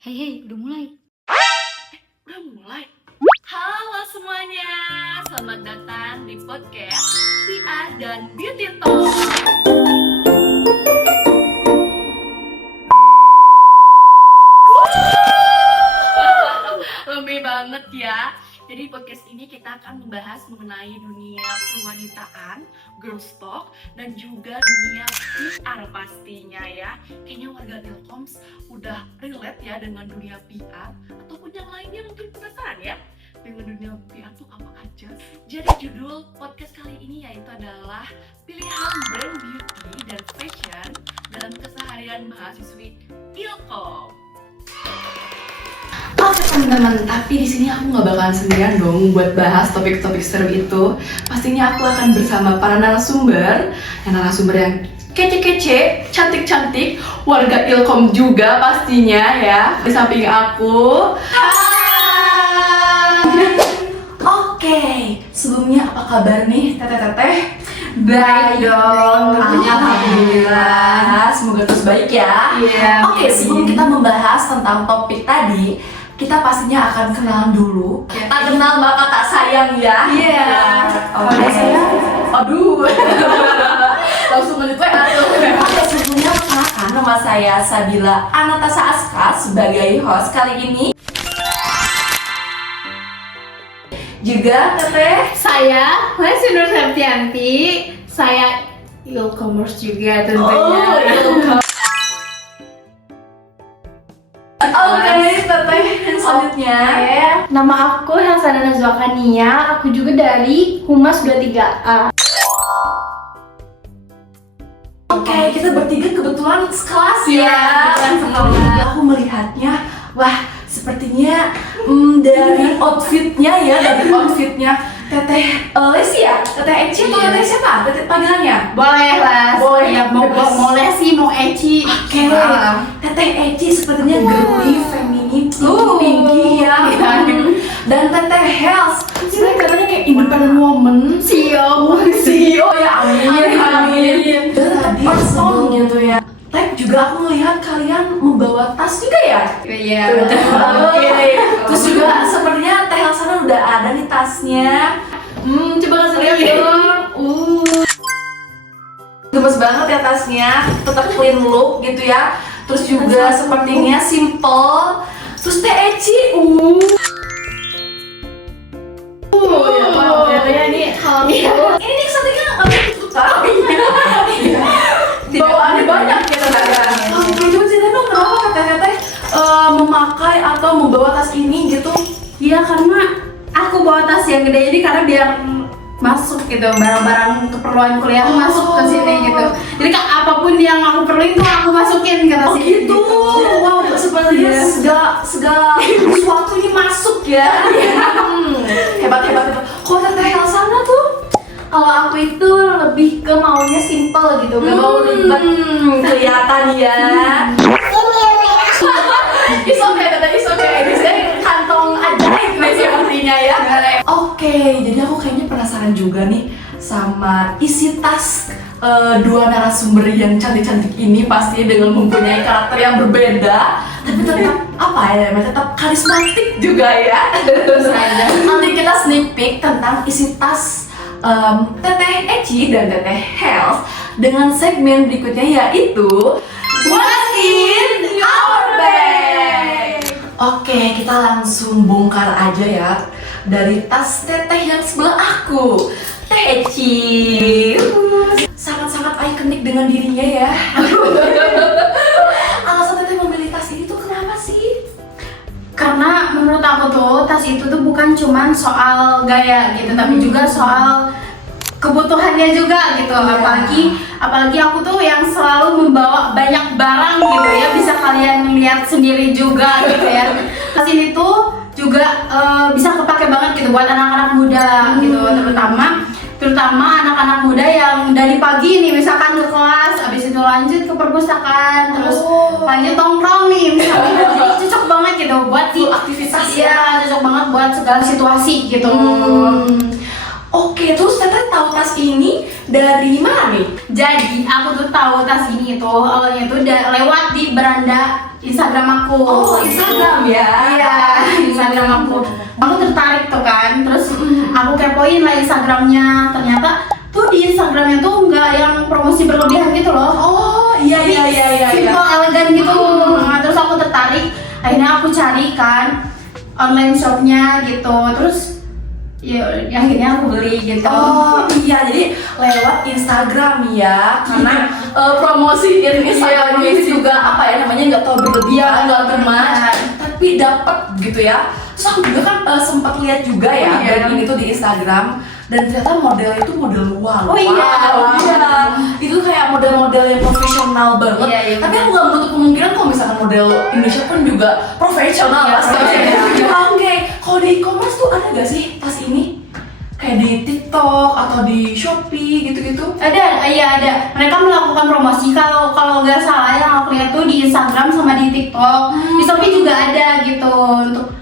Hei, hei, udah mulai. Udah mulai? Halo semuanya, selamat datang di podcast Tia dan Beauty Talk. Lebih banget ya. Jadi podcast ini kita akan membahas mengenai dunia perwanitaan, girls talk, dan juga dunia PR pastinya ya. Kayaknya warga Telkoms udah relate ya dengan dunia PR, ataupun yang lainnya mungkin penasaran ya dengan dunia PR tuh apa aja. Jadi judul podcast kali ini yaitu adalah pilihan brand beauty dan fashion dalam keseharian mahasiswi Ilkom. Oke teman-teman, tapi di sini aku nggak bakalan sendirian dong buat bahas topik-topik seru itu. Pastinya aku akan bersama para narasumber yang kece-kece, cantik-cantik, warga Ilkom juga pastinya ya. Di samping aku. Oke, sebelumnya apa kabar nih teteh-teteh? Baik dong, tentunya Alhamdulillah, semoga terus baik ya. Iya. Oke, sebelum kita membahas tentang topik tadi, kita pastinya akan kenalan dulu. Tak kenal maka tak sayang ya. Iya. Oke, sayang. Aduh. Langsung menit atuh. Oke, sebelumnya perkenalkan nama saya Sabila Anatasa Aska sebagai host kali ini. Juga teteh Saya, Lesti Nur Septianti. Saya e-commerce juga tentunya. Oke, teteh yang selanjutnya. Nama aku Hasanah Nazwakania. Aku juga dari Humas 23A. Oke, kita bertiga kebetulan sekelas Iya, ya. kebetulan sekelas. Aku melihatnya, wah, sepertinya dari outfitnya Teteh Lesti ya? Teteh Eci atau Iya. Teteh siapa? Teteh panggilannya? Boleh lah. Boleh, Ya, mau bebas. mau Lesti, mau Eci. Oke, Teteh Eci sepertinya girly, feminim, Uh. tinggi ya. Dan Teteh Health, sebenarnya katanya kayak independent woman. Sio. CEO ya, amin. Amin. Dan tadi sebelumnya tuh ya, Teh juga aku melihat kalian membawa tas juga ya? Iya. Oke. Terus juga sepertinya Teh Hasanah udah ada nih tasnya. Coba kasih lihat dong. Gemes banget ya tasnya, tetap clean look gitu ya. Terus juga sepertinya simple. Terus Teh Eci, Kayaknya ini kalau ini nih kesannya nggak bisa tutup. Bawaannya banyak ya teman-teman. Oke, coba ceritain dong kenapa Teteh memakai atau membawa tas ini gitu? Iya, karena aku bawa tas yang gede ini karena biar masuk gitu, barang-barang keperluan kuliah masuk ke sini gitu. Jadi apapun yang aku perluin tuh aku masukin ke tas Oh ini gitu. Wow, sebenarnya Iya. segala sesuatu ini masuk ya. Hebat. Kalau Teteh Hasanah tuh, Kalau aku itu lebih ke maunya simple gitu, gak mau ribet. kelihatan ya. It's okay. Ini saya kantong ajaib nih sepertinya ya. Oke, jadi aku kayaknya penasaran juga nih sama isi tas dua narasumber yang cantik-cantik ini, pasti dengan mempunyai karakter yang berbeda, tapi tetap apa ya, tetap karismatik juga ya. Nanti kita sneak peek tentang isi tas Teteh Eci dan Teteh Health dengan segmen berikutnya, yaitu What's in Our Bag. Oke, kita langsung bongkar aja ya dari tas Teteh yang sebelah aku, Teh Eci. Sangat-sangat ikonik dengan dirinya ya. Alasan Teteh memilih tas ini tuh kenapa sih? Karena menurut aku tuh tas itu tuh bukan cuman soal gaya gitu, tapi juga soal kebutuhannya juga gitu. Apalagi aku tuh yang selalu membawa banyak barang gitu ya, bisa kalian lihat sendiri juga gitu ya. Tas ini tuh juga bisa kepake banget gitu buat anak-anak muda gitu, terutama anak-anak muda yang dari pagi nih misalkan ke kelas, habis itu lanjut ke perpustakaan, terus lanjut nongkrong nih misalkan. Jadi cocok banget gitu buat Full aktivitas ya, cocok banget buat segala situasi gitu. Oke, terus Teteh tahu tas ini dari mana nih? Jadi aku tuh tahu tas ini tuh awalnya tuh lewat di beranda Instagram aku. Oh, Instagram ya? Iya, Instagram aku. Aku tertarik tuh kan, terus aku kepoin lah Instagramnya. Ternyata tuh di Instagramnya tuh nggak yang promosi berlebihan gitu loh. Oh, iya. Simple, elegan gitu. Nah, terus aku tertarik. Akhirnya aku cari kan online shopnya gitu. Terus ya akhirnya aku beli gitu. Oh iya, jadi lewat Instagram ya, karena promosiin Instagramnya itu juga apa ya namanya, nggak terlalu berlebihan, nggak berlebihan, tapi dapat gitu ya. Terus aku juga kan sempat lihat juga ya brand ini tuh di Instagram, dan ternyata modelnya itu model luar. Oh iya, itu kayak model-model yang profesional banget. Iya. Tapi aku nggak menutup kemungkinan kalau misalkan model Indonesia pun juga profesional Iya, pasti. profesional. Oke, kalau di e-commerce tuh ada nggak sih tas ini? Kayak di TikTok atau di Shopee gitu-gitu? Iya ada. Mereka melakukan promosi kalau nggak salah yang aku lihat tuh di Instagram sama di TikTok. Di Shopee juga ada gitu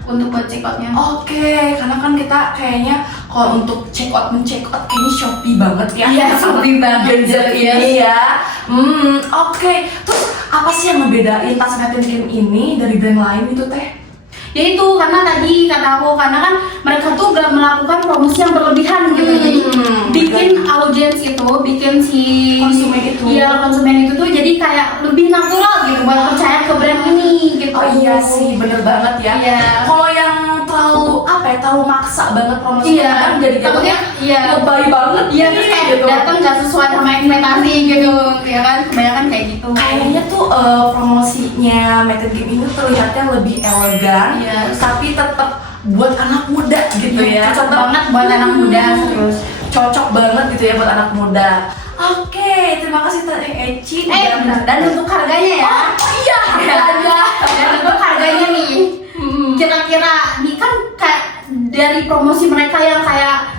untuk buat check outnya. Oke, karena kan kita kayaknya kalau untuk check out kayaknya Shopee banget ya. Iya, Shopee banget. Gadget ini ya. Oke. Terus apa sih yang ngebedain tas Metin Kim ini dari brand lain itu teh? Ya itu karena tadi kata aku, karena kan mereka tuh gak melakukan promosi yang berlebihan gitu. Jadi bikin audiens itu, bikin si konsumen itu. Iya, konsumen itu tuh jadi kayak lebih natural gitu buat percaya ke brand ini gitu. Oh iya sih, bener banget ya. Iya. Kalau yang terlalu maksa banget promosi, Iya, kan jadi takutnya lebay banget. Iya, terus kayak datang gak sesuai sama ekspektasi gitu, ya kan? Kebanyakan kayak gitu. Kayaknya tuh promosinya Metin Kim ini terlihatnya lebih elegan, tapi tetap buat anak muda gitu ya. Cocok banget buat anak muda, terus cocok banget gitu ya buat anak muda. Oke, terima kasih Teh Eci. dan untuk harganya ya. Oh iya, harganya. Dan untuk harganya nih, kira-kira nih kan kayak dari promosi mereka yang kayak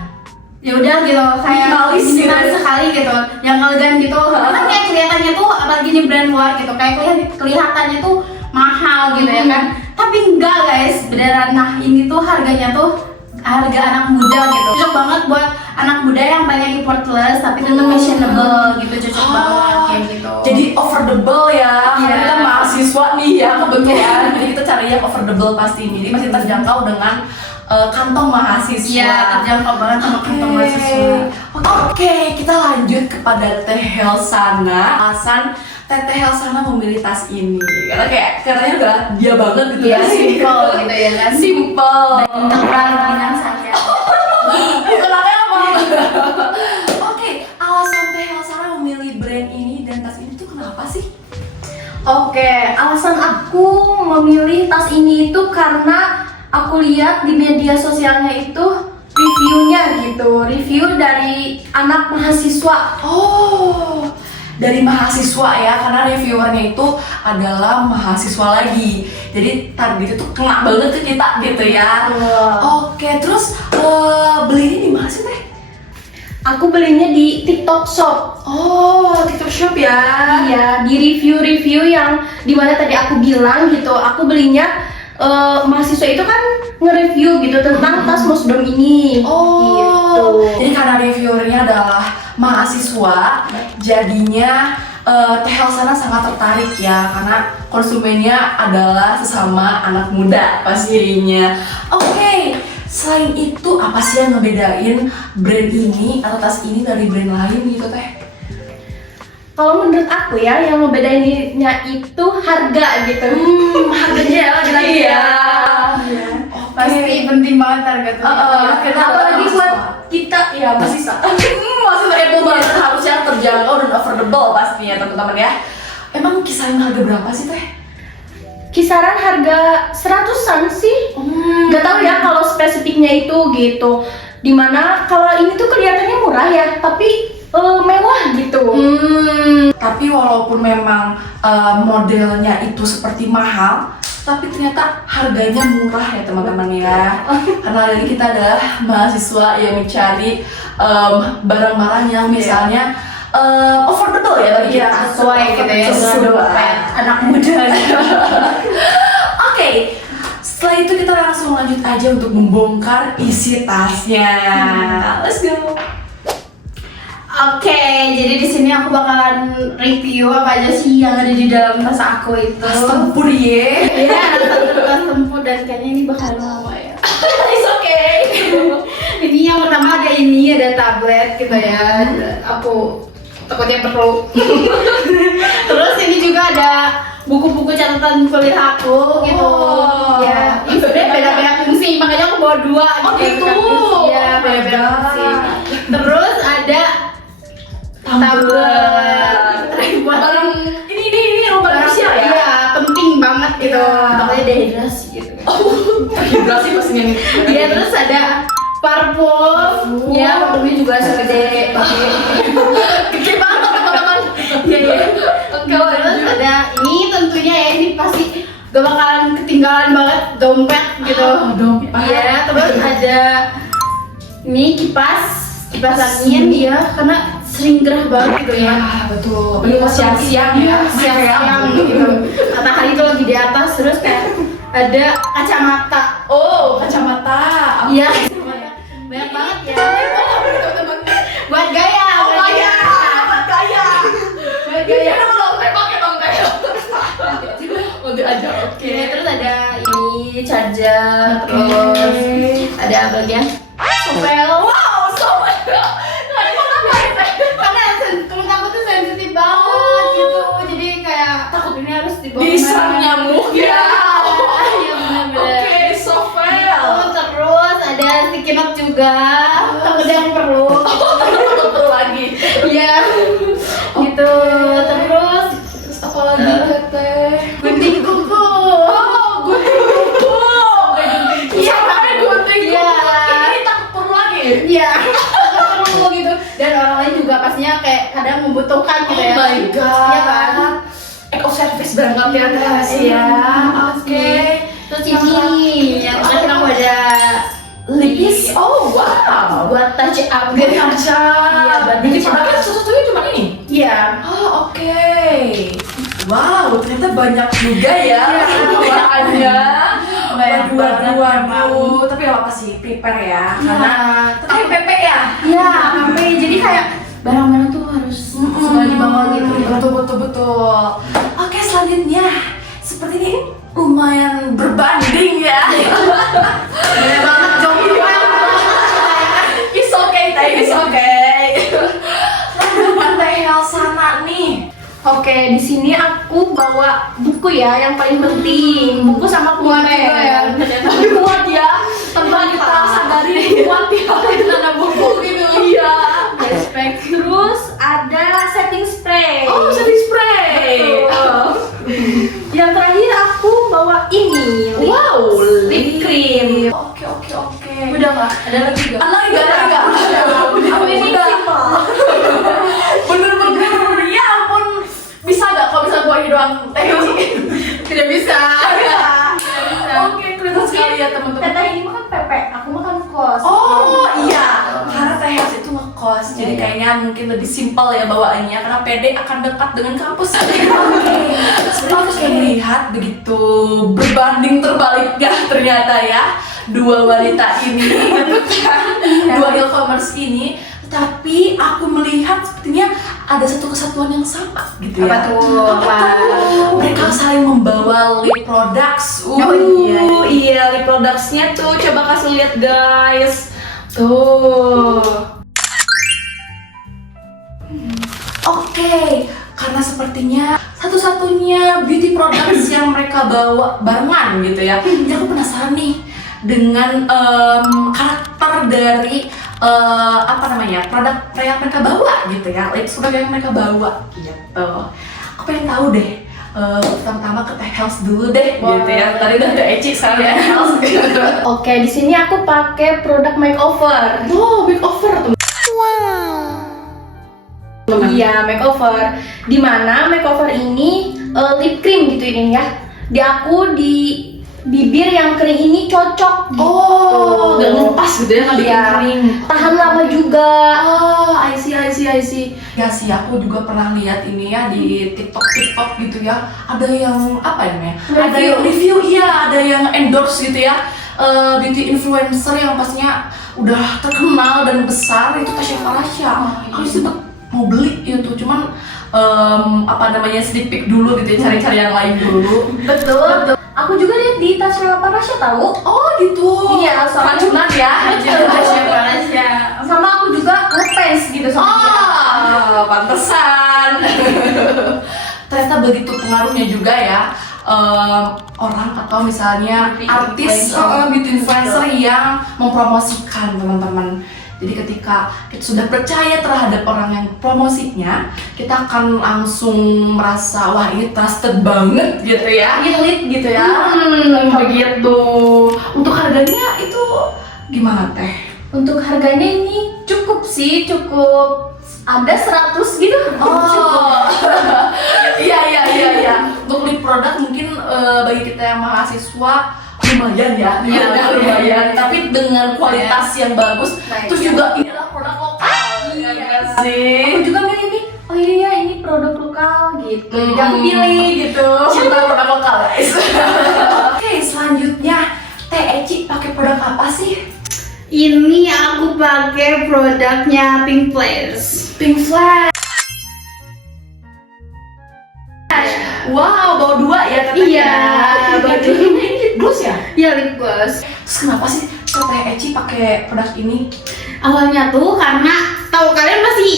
ya udah gitu, kayak minimalis sekali gitu, yang elegan gitu. Kan kayak kelihatannya tuh apalagi di brand luar gitu, kayak kelihatannya tuh mahal gitu ya kan. Tapi enggak guys, beneran. Nah ini tuh harganya tuh harga anak muda gitu, cocok banget buat anak muda yang banyak effortless tapi tetap fashionable gitu, cocok banget kayak gitu. Jadi affordable ya, karena kita mahasiswa nih ya kebetulan. Jadi kita cari yang affordable pasti, jadi masih terjangkau dengan kantong mahasiswa. Iya, terjangkau banget sama kantong mahasiswa. Oke, kita lanjut kepada Teh Helsana. Alasan Teteh Helsana memilih tas ini karena kayak katanya udah dia banget gitu Iya, ya. simple gitu ya kan. Simple. Integral dengan saya. Bukan apa. Oke, alasan Teh Helsana memilih brand ini dan tas ini tuh kenapa sih? Oke, alasan aku memilih tas ini itu karena aku lihat di media sosialnya itu reviewnya gitu, review dari anak mahasiswa. Oh, dari mahasiswa ya, karena reviewernya itu adalah mahasiswa lagi. Jadi target itu kena banget ke kita gitu ya. Oke, terus belinya di mana sih Teh? Aku belinya di TikTok Shop. Oh, TikTok Shop ya. Iya, di review-review yang dimana tadi aku bilang gitu. Aku belinya mahasiswa itu kan nge-review gitu tentang tas Musdom ini. Gitu. Jadi karena reviewernya adalah mahasiswa, jadinya Teh Helsana sangat tertarik ya, karena konsumennya adalah sesama anak muda pastinya. Oke, selain itu apa sih yang ngebedain brand ini atau tas ini dari brand lain gitu Teh? Kalau menurut aku ya, yang ngebedainnya itu harga gitu. Harganya ya lagi-lagi ya. Pasti penting banget harga tuh. Apalagi buat kita ya mahasiswa. Mahasiswa itu banget harusnya terjangkau dan affordable pastinya teman-teman ya. Emang kisaran harga berapa sih Teh? Kisaran harga 100-an sih. Gak tahu ya kalau spesifiknya itu gitu. Dimana kalau ini tuh kelihatannya murah ya, tapi mewah gitu. Tapi walaupun memang modelnya itu seperti mahal, tapi ternyata harganya murah ya teman-teman ya. Karena lagi kita adalah mahasiswa yang mencari barang-barang yang misalnya affordable ya bagi kita. Sesuai gitu ya, Sesuai. anak muda. Oke, setelah itu kita langsung lanjut aja untuk membongkar isi tasnya. Let's go. Oke, jadi di sini aku bakalan review apa aja sih yang ada di dalam tas aku itu. Tas tempur ye. Iya, tas tempur dan kayaknya ini bakalan lama ya. It's okay. Ini yang pertama ada ini, ada tablet gitu ya. Aku takutnya perlu. Terus ini juga ada buku-buku catatan kuliah aku gitu. Oh. Ya, ini sebenarnya beda-beda fungsi, makanya aku bawa 2 Oh, gitu. Iya, beda-beda Oh my fungsi. God. Terus ada tablet. Barang ini obat krusial ya? Iya, penting banget gitu. Iya. Makanya dehidrasi gitu. Vibrasi pastinya nih. Iya, terus ada parfum. Ya, parfumnya juga segede. Gede banget teman-teman. Iya, iya. Oke, Terus lanjut. ada ini tentunya ya, ini pasti gak bakalan ketinggalan banget, dompet gitu. Oh, dompet. Iya, terus ada ini kipas angin ya, karena sering gerah banget gitu ya. Ya, betul. Apalagi kalau siang-siang ya. Siang-siang gitu. Matahari tuh lagi di atas, terus kayak ada kacamata. Oh, kacamata. Iya, kacamata. Banyak banget ya. Buat gaya, Oh, buat gaya. gaya. Gaya. Buat Gaya gaya. dong, pakai dong gaya. Udah aja, oke. Oke, terus ada ini charger, terus ada apa lagi ya? Novel. Wow, so much. Nggak ada ngapain, Teh? Karena kulit aku tuh sensitif banget gitu, jadi kayak takut ini harus dibawa Diserang kemana. nyamuk ya. Iya benar-benar. Oke, Sovel. Terus ada sticky note juga, takutnya yang perlu. Betul lagi. Iya, gitu. Terus Apa lagi, Teteh? gunting kuku. Oh, gunting kuku. Iya, Sampai gunting kuku. iya. Ini takut perlu lagi. Iya, perlu gitu. Dan orang lain juga pastinya kayak kadang membutuhkan gitu ya. Oh my god. Iya kan? Eco service berangkat ya, Teh. Iya. Oke. Terus ini yang terakhir aku ada Lipis. Oh, wow. buat touch up Gak gitu. aja. Iya, buat Jadi touch up. produknya satu-satunya cuma ini. Iya. Oh, oke. Wow, ternyata banyak juga ya Iya. bawaannya. Banyak Waduh, banget waduh. Tapi apa sih, prepare ya. Karena tapi PP ya. Iya, sampai jadi kayak barang-barang tuh harus segala dibawa gitu. Betul. Oke, selanjutnya seperti ini lumayan berbanding ya. Banyak banget jomblo. It's okay, Teh. It's okay. Lalu Teh Helsana nih. Oke, di sini aku bawa buku ya yang paling penting. Buku sama Muat pulpen. juga ya. Tapi muat ya. Tanpa kita sadari muat ya. Ada buku gitu. Iya. Respect. Terus ada setting spray. Oh, setting spray. Betul. Yang terakhir aku bawa ini. Wow, lip cream. Oke. Udah nggak? Ada lagi nggak? Ada enggak? Aku ini simple. Bener-bener ya ampun. Bisa nggak kalau bisa gua ini doang Teh? Tidak bisa. Oke, kelihatan sekali ya teman-teman. Teteh ini makan PP, aku makan kos. Oh iya, karena Teh Hels itu ngekos, jadi kayaknya mungkin lebih simpel ya bawaannya karena PD akan dekat dengan kampus. Sebenarnya harus melihat begitu berbanding terbaliknya ternyata ya dua wanita ini, gitu kan, dua e-commerce ini. Tapi aku melihat sepertinya ada satu kesatuan yang sama gitu ya. Apa tuh? Apa? Mereka saling membawa lip products. Oh, iya. Iya, lip productsnya tuh coba kasih lihat guys. Tuh. Oke, karena sepertinya satu-satunya beauty products yang mereka bawa barengan gitu ya. Jadi aku penasaran nih dengan karakter dari apa namanya produk yang mereka bawa gitu ya, lip produk yang mereka bawa gitu. Aku pengen tahu deh. Pertama-tama ke Teh Hels dulu deh, gitu ya. Tadi udah Eci, sekarang Teh Hels. Oke, di sini aku pakai produk makeover. Oh, makeover tuh. Iya, makeover. Dimana makeover ini lip cream gitu ini ya. Di aku di bibir yang kering ini cocok gitu. Oh, nggak ngepas gitu ya, nggak bikin Iya. kering. Tahan lama juga. Oh, I see. Ya sih, aku juga pernah lihat ini ya di TikTok gitu ya. Ada yang apa ya namanya? Ada Review. yang review, iya, ada yang endorse gitu ya. Beauty influencer yang pastinya udah terkenal dan besar itu Tasya Farasya. Aku sih mau beli itu, cuman apa namanya sneak peek dulu gitu ya, cari-cari yang lain dulu. Betul. Aku juga lihat di tasnya Parasya tahu. Oh gitu. Iya, sama Racunan ya. Malaysia. Sama aku juga ngefans gitu sama dia. Pantesan. Ternyata begitu pengaruhnya juga ya. Orang atau misalnya artis, beauty influencer yang mempromosikan teman-teman. Jadi ketika kita sudah percaya terhadap orang yang promosinya, kita akan langsung merasa wah ini trusted banget gitu ya. Relate gitu ya. Begitu. Untuk harganya itu gimana teh? Untuk harganya ini cukup sih, cukup ada 100 gitu. Oh, iya. Untuk beli produk mungkin bagi kita yang mahasiswa lumayan ya, lumayan. Tapi dengan kualitas yang bagus, Baik, terus ya. juga ini adalah produk lokal, ya nggak sih? Aku juga milih nih, oh iya ini produk lokal gitu. Jadi aku Hmm. pilih gitu. Cinta produk lokal, guys. Oke, selanjutnya Teh Eci pakai produk apa sih? Ini aku pakai produknya Pink Flash. Pink Flash. Wow, bawa 2 ya teteh. Iya, bawa dua. Ini lip gloss ya? Ya lip gloss. Terus kenapa sih Teh Eci pakai produk ini? Awalnya tuh karena tahu kalian pasti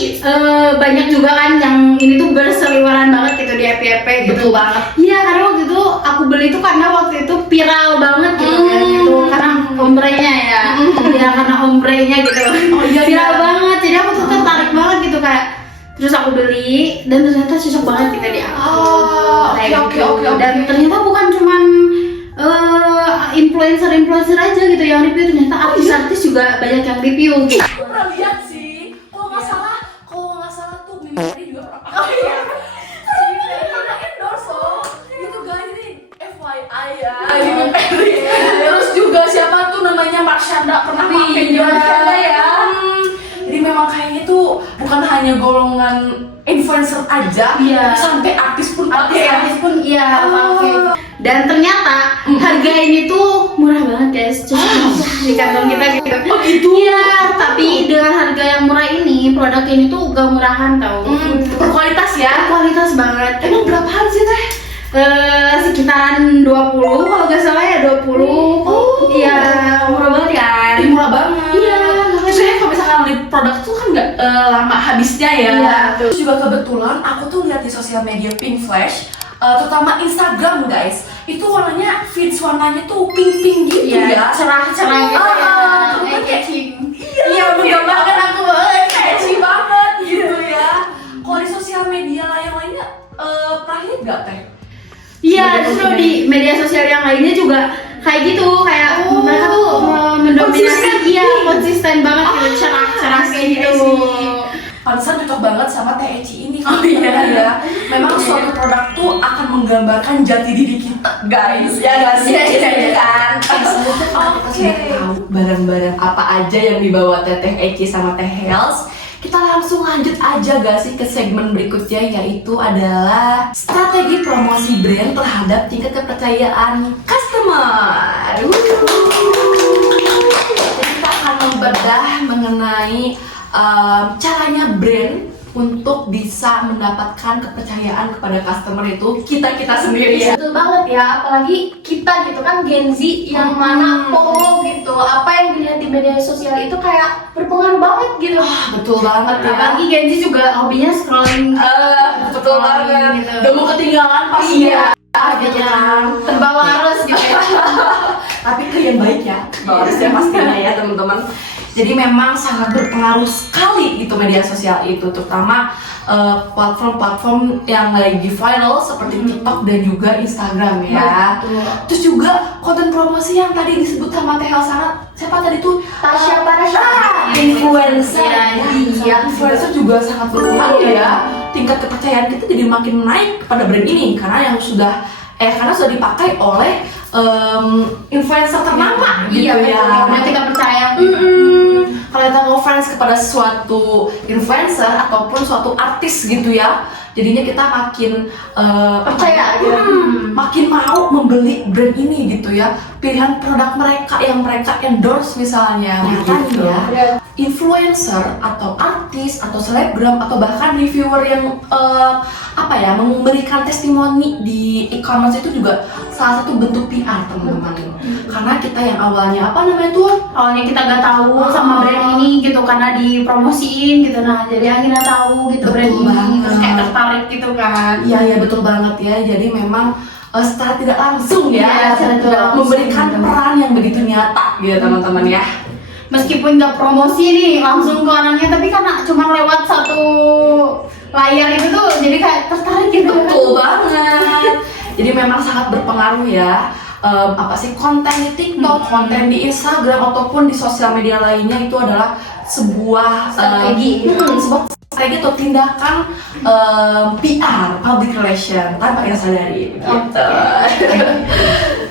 banyak juga kan yang ini tuh berseliweran banget gitu di FYP gitu. Betul banget. Iya, karena waktu itu aku beli tuh karena waktu itu viral banget gitu kan gitu karena ombrenya ya. Ya karena ombrenya gitu. Oh, iya, Viral iya. banget. Jadi aku tuh tertarik banget gitu kayak terus aku beli dan ternyata cocok banget kita di aku. Oh, Kayak oke, gitu. oke. Dan ternyata bukan cuman influencer aja gitu yang review, ternyata artis-artis juga banyak yang review gitu. Aku pernah lihat sih, kalau nggak salah tuh Mimari juga pernah. Oh iya. Pernah endorse loh. Itu guys, ini FYI ya. Terus juga siapa tuh namanya Marshanda pernah pakai juga. Marshanda ya. Jadi memang kayaknya tuh bukan hanya golongan influencer aja, Iya. sampai artis pun pakai. Artis pun iya Oh. pakai. Dan ternyata harga ini tuh murah banget guys, cocok banget di kantong kita gitu. Oh gitu. Iya, tapi dengan harga yang murah ini, produk ini tuh gak murahan tau. Berkualitas ya. Kualitas banget. Emang berapaan sih teh? Sekitaran 20 kalau gak salah ya 20. Oh. Iya, murah banget kan. Murah banget. Iya. Soalnya kalau misalkan beli produk tuh kan nggak lama habisnya ya. Iya, betul. Terus juga kebetulan aku tuh lihat di sosial media Pink Flash, terutama Instagram guys, itu warnanya feeds warnanya tuh pink gitu ya. cerah-cerah gitu ya. Kayak Catching. Iya, menggambarkan aku banget, catchy banget gitu ya. Kalau di sosial media yang lainnya pernah lihat nggak teh? Iya, justru di media sosial yang lainnya juga kayak gitu, kayak mereka tuh mendominasi, Konsisten. iya konsisten banget gitu, cerah-cerah kayak gitu. Pantesan cocok banget sama Teh Eci ini. Oh iya ya. Memang suatu produk tuh akan menggambarkan jati diri kita, guys. Ya nggak sih? Iya. Kan? Oke. Tahu barang-barang apa aja yang dibawa Teteh Eci sama Teh Hels. Kita langsung lanjut aja gak sih ke segmen berikutnya, yaitu adalah strategi promosi brand terhadap tingkat kepercayaan customer. Jadi kita akan membedah mengenai caranya brand untuk bisa mendapatkan kepercayaan kepada customer itu kita sendiri ya. Betul banget ya, apalagi kita gitu kan Gen Z yang mana FOMO gitu. Apa yang dilihat di media sosial itu kayak berpengaruh banget gitu. Betul banget ya. Apalagi Gen Z juga hobinya scrolling. Betul banget. Gitu. Udah mau ketinggalan pasti Iya. gitu kan. Terbawa arus gitu ya. Tapi ke yang baik ya, harusnya pastinya ya teman-teman. Jadi memang sangat berpengaruh sekali gitu media sosial itu, terutama platform-platform yang lagi viral seperti TikTok dan juga Instagram ya. Betul. Terus juga konten promosi yang tadi disebut sama Teh Helsana, siapa tadi tuh? Tasya Parasya. Influencer. Iya, Influencer juga sangat berpengaruh ya. Tingkat kepercayaan kita jadi makin naik kepada brand ini karena sudah dipakai oleh influencer ternama gitu Iya, ya. betul. Dan kita percaya. Kalau kita ngefans kepada suatu influencer ataupun suatu artis gitu ya, jadinya kita makin Percaya gitu. makin mau membeli brand ini gitu ya. Pilihan produk mereka yang mereka endorse misalnya, gitu ya. influencer atau artis atau selebgram atau bahkan reviewer yang memberikan testimoni di e-commerce itu juga salah satu bentuk PR teman-teman. Karena kita yang awalnya Awalnya kita gak tahu sama brand ini gitu karena dipromosiin gitu, nah jadi akhirnya tahu gitu Betul brand ini, banget. terus kayak tertarik gitu kan. Iya betul banget ya. Jadi memang secara tidak langsung Iya, ya secara tidak langsung. memberikan peran yang begitu nyata gitu teman-teman ya. Meskipun nggak promosi nih langsung ke orangnya, tapi karena cuma lewat satu layar itu tuh jadi kayak tertarik gitu. Betul banget. Jadi memang sangat berpengaruh ya. Konten di TikTok, konten di Instagram ataupun di sosial media lainnya itu adalah sebuah sebuah strategi atau tindakan PR, public relation tanpa kita sadari. Gitu.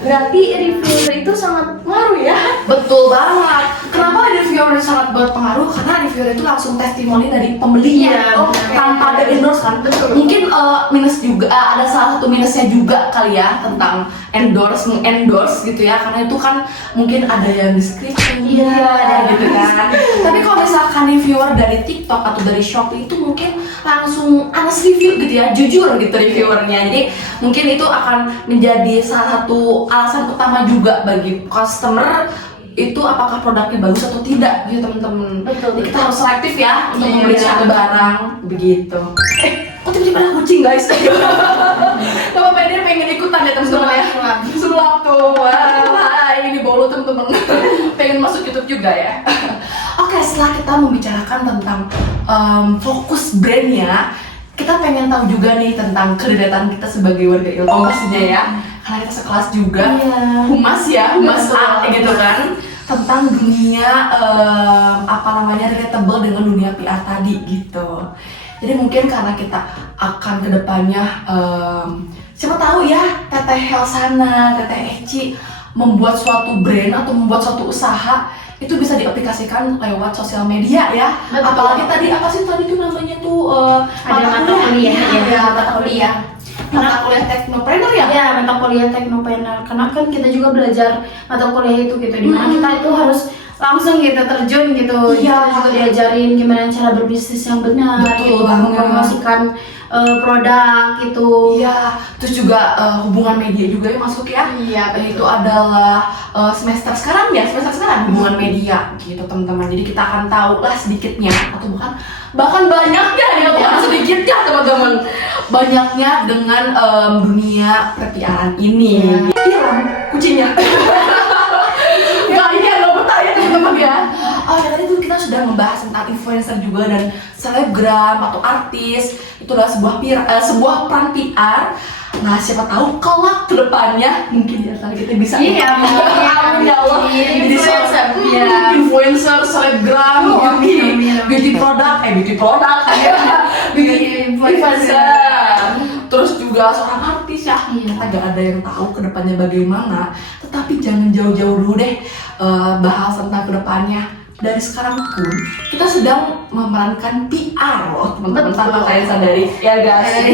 Berarti reviewer itu sangat pengaruh ya. Betul banget. Kenapa reviewer itu sangat berpengaruh? Karena reviewer itu langsung testimoni dari pembelinya, Iya, tanpa ada endorse kan. Mungkin minus juga ada salah satu minusnya juga kali ya tentang endorse gitu ya. Karena itu kan mungkin ada yang deskripsi, gitu kan. Tapi kalau misalkan reviewer dari TikTok atau dari Shopee itu mungkin langsung honest review gitu ya, jujur gitu reviewernya. Jadi mungkin itu akan menjadi salah satu alasan utama juga bagi customer itu apakah produknya bagus atau tidak gitu teman-teman. Jadi kita harus selektif ya untuk membeli suatu barang begitu. Kok tiba-tiba ada kucing guys? Bapak dia pengen ikutan ya teman-teman ya. Sulap tuh, wah ini bolu teman-teman. Pengen masuk YouTube juga ya. Oke, setelah kita membicarakan tentang fokus brandnya, kita pengen tahu juga nih tentang kederetan kita sebagai warga Ilkom pastinya ya. Karena kita sekelas juga, humas A gitu kan, tentang dunia relatable dengan dunia PR tadi gitu. Jadi mungkin karena kita akan kedepannya siapa tahu ya Teteh Helsana, Teteh Eci membuat suatu brand atau membuat suatu usaha itu bisa diaplikasikan lewat sosial media ya. Betul. Apalagi tadi itu namanya tuh Ada mata kuliah, mata kuliah teknopreneur ya. Ya, mata kuliah teknopreneur. Karena kan kita juga belajar mata kuliah itu gitu, dimana kita itu harus langsung gitu terjun gitu. Iya. Kita juga diajarin gimana cara berbisnis yang benar, Betul gitu, banget. mempromosikan produk gitu. Iya, terus juga hubungan media juga yang masuk ya. Iya, betul. Itu adalah semester sekarang hubungan media gitu teman-teman. Jadi kita akan tahu lah sedikitnya atau bahkan banyaknya ya, bukan sedikitnya teman-teman. Banyaknya dengan dunia perpiaran ini. Hilang kucingnya. Gak betah ya teman-teman ya. Tadi tuh kita sudah membahas tentang influencer juga dan selebgram atau artis. Itu adalah sebuah peran PR. Nah, siapa tahu kelak kedepannya mungkin ya kita bisa Iya, amin ya Allah jadi influencer. influencer, selebgram, beauty product beauty influencer. Terus juga seorang artis ya. Kita gak ada yang tahu kedepannya bagaimana. Tetapi jangan jauh-jauh dulu deh bahas tentang kedepannya. Dari sekarang pun kita sedang memerankan PR loh teman-teman, tanpa kalian sadari ya guys.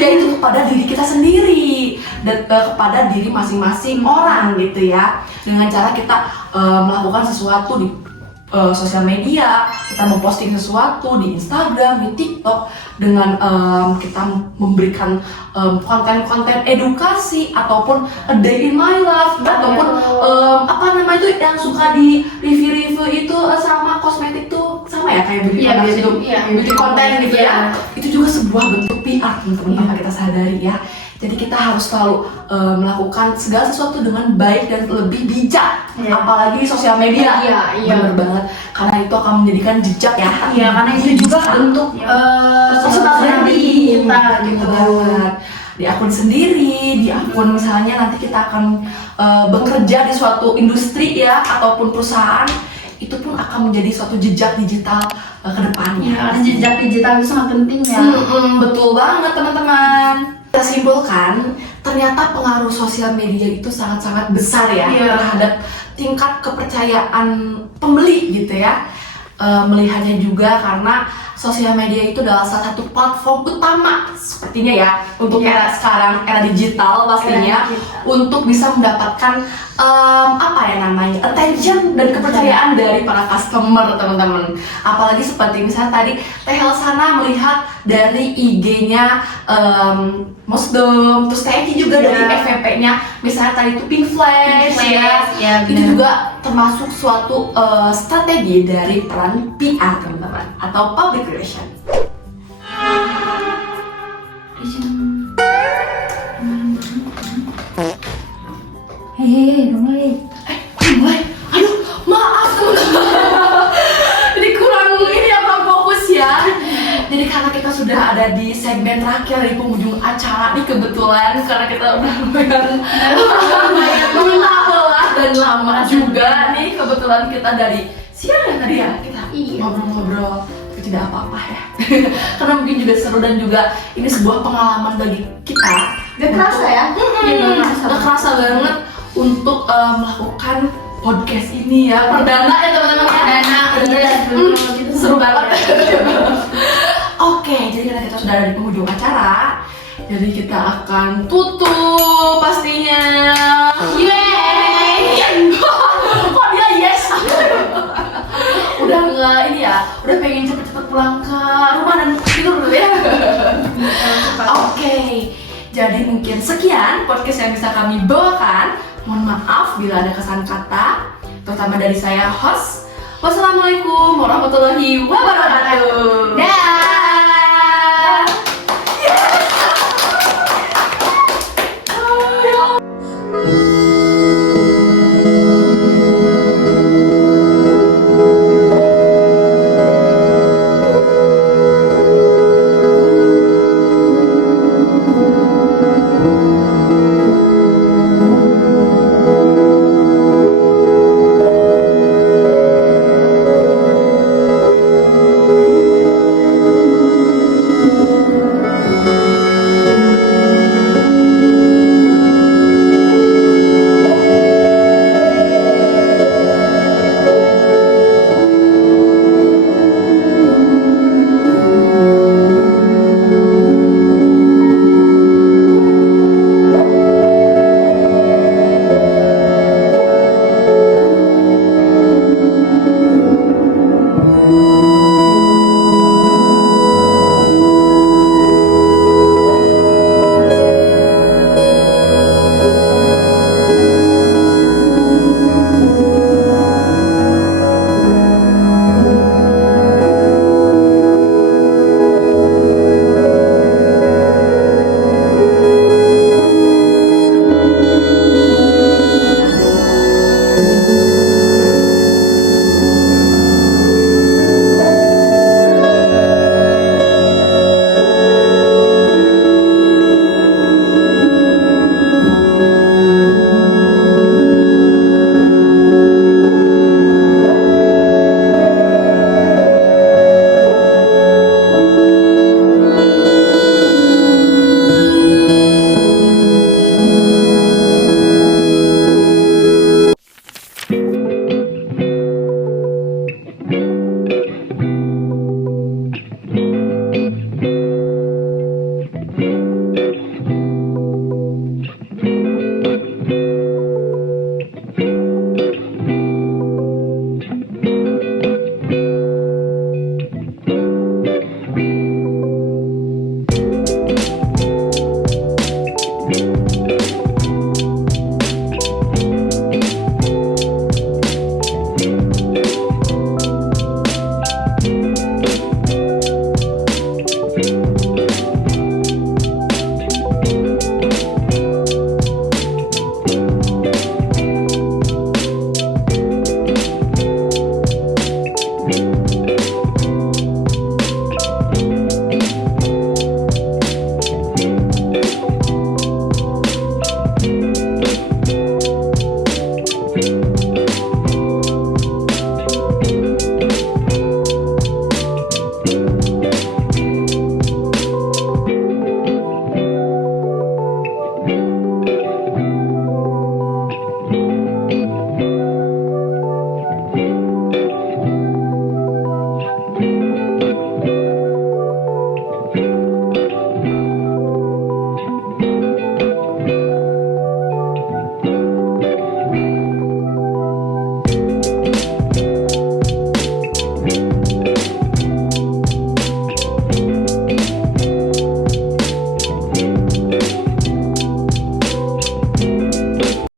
Yaitu kepada diri kita sendiri dan kepada diri masing-masing orang gitu ya, dengan cara kita melakukan sesuatu di sosial media, kita memposting sesuatu di Instagram, di TikTok dengan kita memberikan konten-konten edukasi ataupun a day in my life ataupun itu yang suka di review-review itu sama kosmetik tuh sama ya kayak beauty product itu, beauty content gitu ya. Itu juga sebuah bentuk PR teman-teman tanpa kita sadari ya. Jadi kita harus selalu melakukan segala sesuatu dengan baik dan lebih bijak, apalagi di sosial media. Bener banget, karena itu akan menjadikan jejak ya. Iya, karena itu juga bentuk personal branding kita gitu banget. Di akun sendiri, di akun misalnya nanti kita akan bekerja di suatu industri ya ataupun perusahaan, itu pun akan menjadi suatu jejak digital ke depannya. Ya, jejak digital itu sangat penting ya. Betul banget teman-teman. Kita simpulkan, ternyata pengaruh sosial media itu sangat-sangat besar ya terhadap tingkat kepercayaan pembeli gitu ya. melihatnya juga karena sosial media itu adalah salah satu platform utama sepertinya ya untuk era sekarang, era digital pastinya, untuk bisa mendapatkan apa ya namanya, attention dan kepercayaan dari para customer teman-teman. Apalagi seperti misalnya tadi Teh Elsana melihat dari IG-nya Mosdom, terus Teh Eci juga dari FVP-nya, misalnya tadi itu Pink Flash, ya, itu juga termasuk suatu strategi dari peran PR teman-teman atau public relation. Hei, mulai. Mulai, aduh maaf teman-teman. Jadi kurang ini ya, kurang fokus ya. Jadi karena kita sudah ada di segmen terakhir di penghujung acara nih kebetulan, karena kita udah lumayan lelah dan lama juga nih, kebetulan kita dari siang ya tadi ya kita ngobrol-ngobrol, tapi tidak apa-apa ya. Karena mungkin juga seru dan juga ini sebuah pengalaman bagi kita. Gak kerasa ya? Gak kerasa banget untuk melakukan podcast ini ya, perdana ya teman-teman, perdana, seru banget. Oke, jadi karena kita sudah ada di penghujung acara, jadi kita akan tutup pastinya. Yeay! Kok dia yes? Udah nggak ini ya, udah pengen cepet-cepet pulang ke rumah dan tidur dulu ya. Oke, jadi mungkin sekian podcast yang bisa kami bawakan. Mohon maaf bila ada kesan kata, terutama dari saya host. Wassalamualaikum warahmatullahi wabarakatuh. Dah.